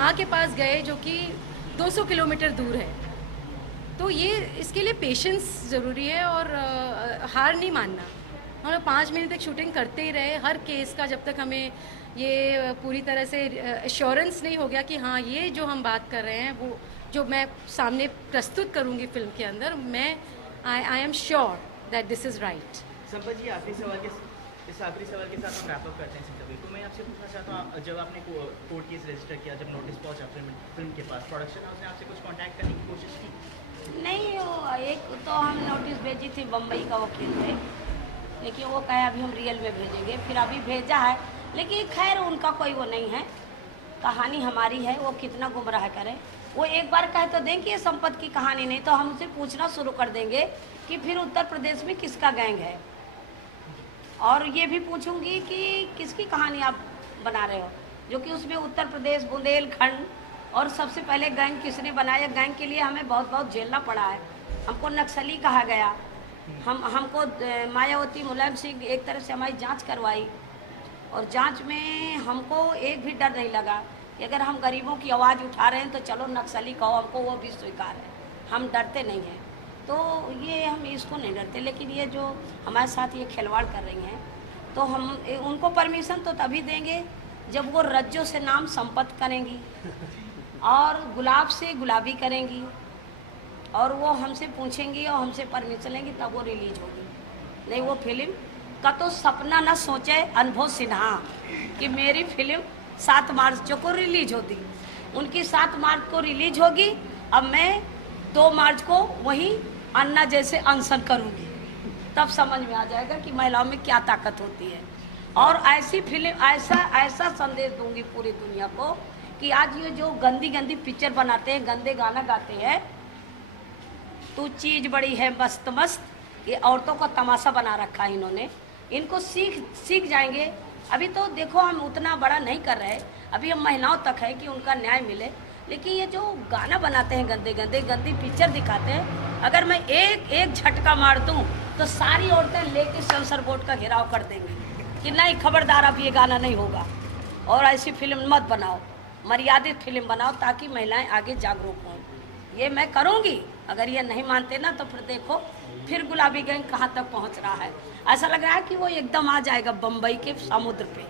माँ के पास गए जो कि 200 किलोमीटर दूर है। तो ये इसके लिए पेशेंस ज़रूरी है और हार नहीं मानना। हम लोग 5 महीने तक शूटिंग करते ही रहे हर केस का, जब तक हमें ये पूरी तरह से एश्योरेंस नहीं हो गया कि हाँ ये जो हम बात कर रहे हैं वो जो मैं सामने प्रस्तुत करूँगी फिल्म के अंदर, मैं I am sure that this is right. Sampat ji, आखिरी सवाल के साथ हम रैप अप करते हैं इस इंटरव्यू को। मैं आपसे पूछना चाहता हूँ, जब आपने कोर्ट केस रजिस्टर किया, जब नोटिस पहुंचा फिल्म के पास, प्रोडक्शन हाउस ने आपसे कुछ कांटेक्ट करने की कोशिश की? नहीं, वो एक तो हम नोटिस भेजी थी बम्बई का वकील थे, लेकिन वो कहे अभी हम रियल में भेजेंगे, फिर अभी भेजा है, लेकिन खैर उनका कोई वो नहीं है, कहानी हमारी है, वो कितना गुमराह करें। वो एक बार कहे तो दें कि ये संपत की कहानी नहीं, तो हम उसे पूछना शुरू कर देंगे कि फिर उत्तर प्रदेश में किसका गैंग है, और ये भी पूछूंगी कि किसकी कहानी आप बना रहे हो, जो कि उसमें उत्तर प्रदेश, बुंदेलखंड और सबसे पहले गैंग किसने बनाया। गैंग के लिए हमें बहुत बहुत झेलना पड़ा है, हमको नक्सली कहा गया, हमको मायावती मुलायम सिंह एक तरफ से हमारी जांच करवाई, और जांच में हमको एक भी डर नहीं लगा कि अगर हम गरीबों की आवाज़ उठा रहे हैं तो चलो नक्सली कहो, हमको वो भी स्वीकार है, हम डरते नहीं हैं। तो ये हम इसको नहीं डरते, लेकिन ये जो हमारे साथ ये खिलवाड़ कर रही हैं, तो हम उनको परमिशन तो तभी देंगे जब वो रज्जों से नाम संपत करेंगी और गुलाब से गुलाबी करेंगी, और वो हमसे पूछेंगी और हमसे परमिशन लेंगी, तब वो रिलीज होगी। नहीं, वो फिल्म का तो सपना न सोचे अनुभव सिन्हा कि मेरी फिल्म 7 मार्च को रिलीज होती, उनकी 7 मार्च को रिलीज होगी, अब मैं 2 मार्च को वहीं अन्ना जैसे अनशन करूँगी, तब समझ में आ जाएगा कि महिलाओं में क्या ताकत होती है। और ऐसी फिल्म, ऐसा संदेश दूंगी पूरी दुनिया को कि आज ये जो गंदी गंदी पिक्चर बनाते हैं, गंदे गाना गाते हैं, तू चीज़ बड़ी है मस्त मस्त, ये औरतों को तमाशा बना रखा है इन्होंने, इनको सीख जाएंगे। अभी तो देखो हम उतना बड़ा नहीं कर रहे, अभी हम महिलाओं तक है कि उनका न्याय मिले, लेकिन ये जो गाना बनाते हैं, गंदी पिक्चर दिखाते हैं, अगर मैं एक झटका मार दूं तो सारी औरतें लेके सेंसर बोर्ड का घेराव कर देंगी कि नहीं, खबरदार, अब ये गाना नहीं होगा, और ऐसी फिल्म मत बनाओ, मर्यादित फिल्म बनाओ ताकि महिलाएं आगे जागरूक हों। ये मैं करूंगी, अगर ये नहीं मानते ना तो फिर देखो फिर गुलाबी गैंग कहाँ तक पहुंच रहा है। ऐसा लग रहा है कि वो एकदम आ जाएगा बम्बई के समुद्र पे,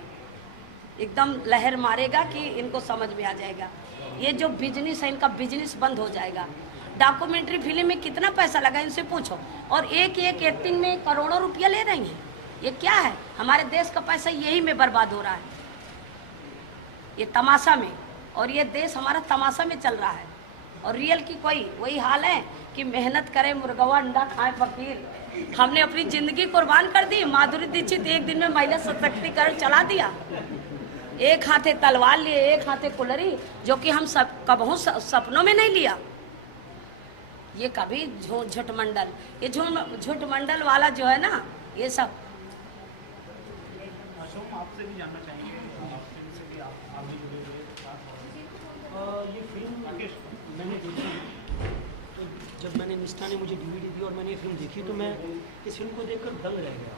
एकदम लहर मारेगा कि इनको समझ में आ जाएगा ये जो बिजनेस है, इनका बिजनेस बंद हो जाएगा। डॉक्यूमेंट्री फिल्म में कितना पैसा लगा इनसे पूछो, और एक एक्टिंग में करोड़ों रुपया ले रही हैं। ये क्या है, हमारे देश का पैसा यही में बर्बाद हो रहा है, ये तमाशा में, और ये देश हमारा तमाशा में चल रहा है। और रियल की कोई वही हाल है कि मेहनत करे मुर्गवा अंडा खाए फकीर। हमने अपनी ज़िंदगी कुर्बान कर दी, माधुरी दीक्षित एक दिन में महिला सशक्तिकरण चला दिया, एक हाथे तलवार लिए, एक हाथे कुलरी, जो कि हम सब कबहू सपनों में नहीं लिया। ये कभी झूठ मंडल, ये झूठ मंडल वाला जो है ना, ये सब। आपसे भी जानना चाहेंगे, आपसे भी आप भी जुड़े हुए ये फिल्म मैंने देखी, तो जब मैंने निष्ठा ने मुझे डीवीडी दी और मैंने ये फिल्म देखी, तो मैं इस फिल्म को देखकर दंग रह गया,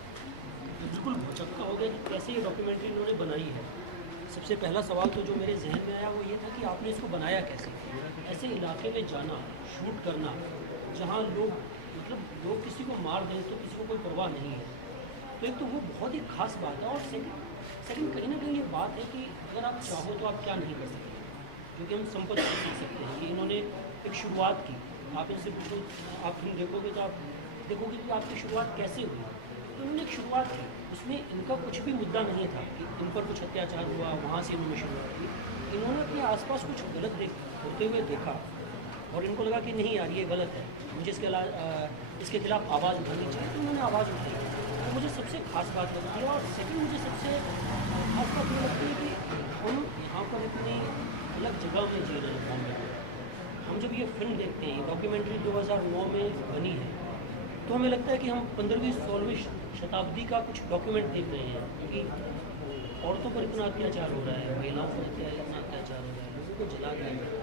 बिल्कुल भौचक्का हो गया कि कैसे ये डॉक्यूमेंट्री इन्होंने बनाई है। सबसे पहला सवाल तो जो मेरे जहन में आया वो ये था कि आपने इसको बनाया कैसे। ऐसे इलाके में जाना, शूट करना जहाँ लोग किसी को मार दें तो किसी को कोई परवाह नहीं है, तो एक तो वो बहुत ही खास बात है। और सेकंड कहीं ना कहीं ये बात है कि अगर आप चाहो तो आप क्या नहीं कर सकते, क्योंकि हम संपत से सीख सकते हैं कि इन्होंने एक शुरुआत की। आप इनसे बिल्कुल आप फिल्म देखोगे तो आप देखोगे कि आपकी शुरुआत कैसे हुई। तो उन्होंने एक शुरुआत की, उसमें इनका कुछ भी मुद्दा नहीं था कि इन पर कुछ अत्याचार हुआ, वहाँ से इन्होंने शुरुआत की। इन्होंने अपने आसपास कुछ गलत होते हुए देखा और इनको लगा कि नहीं यार ये गलत है, मुझे इसके खिलाफ आवाज़ उठानी चाहिए, तो उन्होंने आवाज़ उठाई। तो मुझे सबसे खास बात लगती है। और सेकंड मुझे सबसे खास बात ये लगती है कि हम यहाँ पर इतनी अलग जगह में जी रहे हैं बॉम्बे में। हम जब ये फिल्म देखते हैं, डॉक्यूमेंट्री 2009 में बनी है, तो हमें लगता है कि हम 15वीं-16वीं शताब्दी का कुछ डॉक्यूमेंट देख रहे हैं, क्योंकि औरतों पर इतना अत्याचार हो रहा है, महिलाओं पर इतना अत्याचार हो रहा है, लोगों को जला गया है।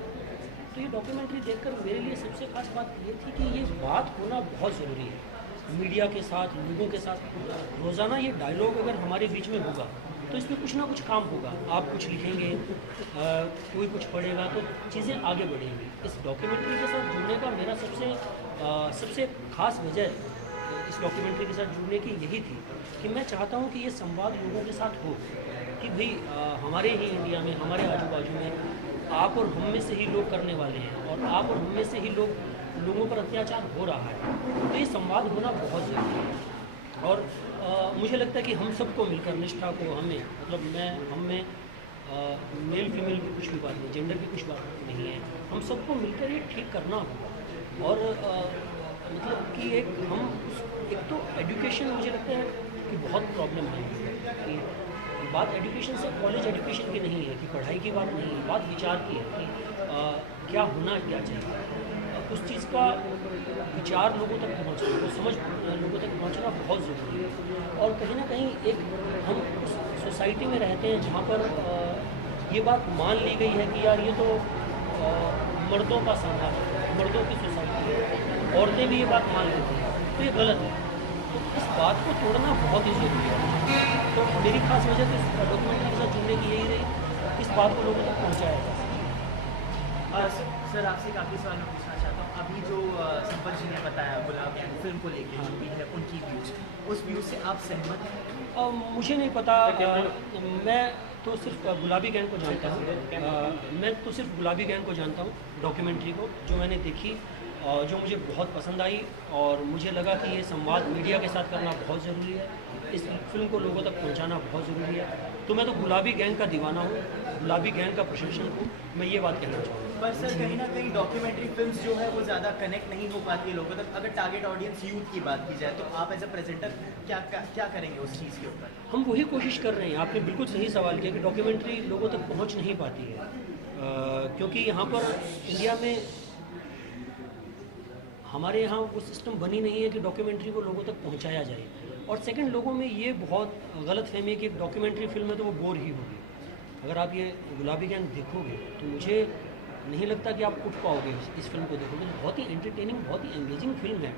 तो ये डॉक्यूमेंट्री देखकर मेरे लिए सबसे खास बात ये थी कि ये बात होना बहुत ज़रूरी है। मीडिया के साथ, लोगों के साथ रोज़ाना ये डायलॉग अगर हमारे बीच में होगा तो इसमें कुछ ना कुछ काम होगा। आप कुछ लिखेंगे, कोई कुछ पढ़ेगा, तो चीज़ें आगे बढ़ेंगी। इस डॉक्यूमेंट्री के साथ जुड़ने का मेरा सबसे ख़ास वजह इस डॉक्यूमेंट्री के साथ जुड़ने की यही थी कि मैं चाहता हूँ कि ये संवाद लोगों के साथ हो कि भाई हमारे ही इंडिया में, हमारे आजू बाजू में आप और हम में से ही लोग करने वाले हैं, और आप और हम में से ही लोगों पर अत्याचार हो रहा है। तो ये संवाद होना बहुत ज़रूरी है। और मुझे लगता है कि हम सबको मिलकर, निष्ठा को, हमें, मतलब हम में मेल फीमेल की कुछ भी बात नहीं, जेंडर की कुछ बात नहीं है, हम सबको मिलकर ये ठीक करना होगा। और मतलब कि एक तो एजुकेशन, मुझे लगता है कि बहुत प्रॉब्लम है कि बात एजुकेशन से, कॉलेज एजुकेशन की नहीं है, कि पढ़ाई की बात नहीं है, बात विचार की है कि क्या होना, क्या चाहिए। उस चीज़ का विचार लोगों तक पहुँचना, वो समझ लोगों तक पहुँचना बहुत ज़रूरी है। और कहीं ना कहीं एक हम उस सोसाइटी में रहते हैं जहाँ पर ये बात मान ली गई है कि यार ये तो मर्दों का समाज है, मर्दों की सोसाइटी है, औरतें भी ये बात मान लेती हैं, तो ये गलत है। तो इस बात को तोड़ना बहुत ही ज़रूरी है। तो मेरी खास वजह तो इस डॉक्यूमेंट्री के साथ जुड़ने की यही रही, इस बात को लोगों तक पहुँचाया जा सके। सर आपसे काफ़ी सवाल मैं पूछना चाहता हूँ। अभी जो संपत जी ने बताया गुलाब फिल्म को लेकर जो भी है उनकी व्यूज़, उस व्यूज़ से आप सहमत हैं? मुझे नहीं पता, मैं तो सिर्फ गुलाबी गैंग को जानता हूँ। मैं तो सिर्फ गुलाबी गैंग को जानता हूँ, डॉक्यूमेंट्री को जो मैंने देखी, जो मुझे बहुत पसंद आई, और मुझे लगा कि ये संवाद मीडिया के साथ करना बहुत ज़रूरी है, इस फिल्म को लोगों तक पहुंचाना बहुत ज़रूरी है। तो मैं तो गुलाबी गैंग का दीवाना हूँ, गुलाबी गैंग का प्रशंसक हूँ, मैं ये बात कहना चाहूँगा। पर सर कहीं ना कहीं डॉक्यूमेंट्री फिल्म्स जो है वो ज़्यादा कनेक्ट नहीं हो पाती है लोगों तक। अगर टारगेट ऑडियंस यूथ की बात की जाए तो आप एज अ प्रेजेंटर क्या करेंगे उस चीज़ के ऊपर? हम वही कोशिश कर रहे हैं। आपने बिल्कुल सही सवाल किया कि डॉक्यूमेंट्री लोगों तक पहुँच नहीं पाती है, क्योंकि यहाँ पर इंडिया में हमारे यहाँ वो सिस्टम बनी नहीं है कि डॉक्यूमेंट्री को लोगों तक पहुँचाया जाए। और सेकंड, लोगों में ये बहुत गलत फहमी है कि डॉक्यूमेंट्री फिल्म है तो वो बोर ही होगी। अगर आप ये गुलाबी गैंग देखोगे तो मुझे नहीं लगता कि आप उठ पाओगे इस फिल्म को देखोगे। तो बहुत ही एंटरटेनिंग, बहुत ही एंगेजिंग फिल्म है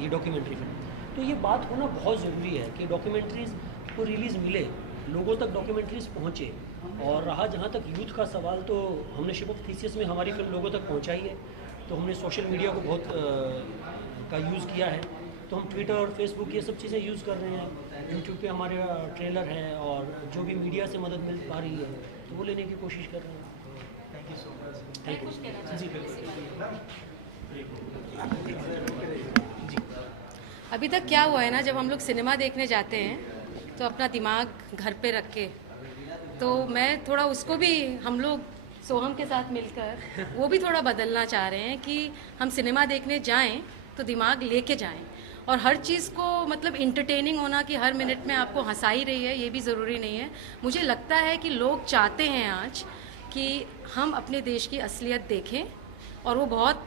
ये डॉक्यूमेंट्री फिल्म। तो ये बात होना बहुत ज़रूरी है कि डॉक्यूमेंट्रीज़ को रिलीज़ मिले, लोगों तक डॉक्यूमेंट्रीज़ पहुँचे। और रहा जहाँ तक यूथ का सवाल, तो हमने शिप ऑफ थीसिस में हमारी फिल्म लोगों तक पहुँचाई है। तो हमने सोशल मीडिया को बहुत का यूज़ किया है। तो हम ट्विटर और फेसबुक ये सब चीज़ें यूज़ कर रहे हैं। यूट्यूब पे हमारे ट्रेलर है, और जो भी मीडिया से मदद मिल पा रही है तो वो लेने की कोशिश कर रहे हैं। Thank you so much. Thank you. जी बिल्कुल। अभी तक क्या हुआ है ना, जब हम लोग सिनेमा देखने जाते हैं तो अपना दिमाग घर पे रख के, तो मैं थोड़ा उसको भी, हम लोग सोहम के साथ मिलकर वो भी थोड़ा बदलना चाह रहे हैं कि हम सिनेमा देखने जाएं तो दिमाग लेके जाएं, और हर चीज़ को मतलब इंटरटेनिंग होना कि हर मिनट में आपको हंसा ही रही है, ये भी ज़रूरी नहीं है। मुझे लगता है कि लोग चाहते हैं आज कि हम अपने देश की असलियत देखें, और वो बहुत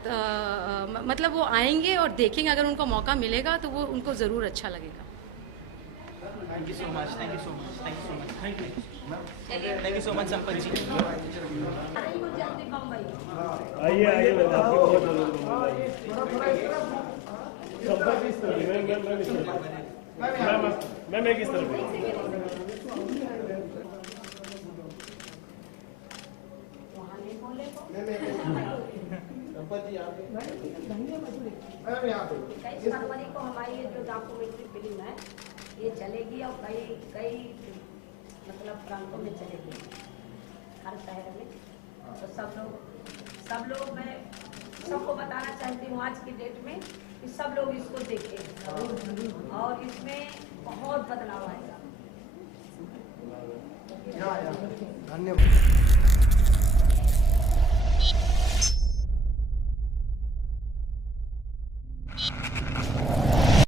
मतलब वो आएंगे और देखेंगे। अगर उनको मौका मिलेगा तो वो उनको ज़रूर अच्छा लगेगा। Thank you so much. Thank you so much. Thank you so much. Thank you so much Sampat ji. आइए आइए, मैं आपकी बहुत संपर्क इस तरह मैं किस तरह फरवरी को हमारी ये जो डॉक्यूमेंट्री फिल्म है ये चलेगी, और कई मतलब प्रांतों में चलेगी, हर शहर में। तो सब लोग मैं सबको बताना चाहती हूँ आज की डेट में कि सब लोग इसको देखें, और इसमें बहुत बदलाव आएगा। धन्यवाद।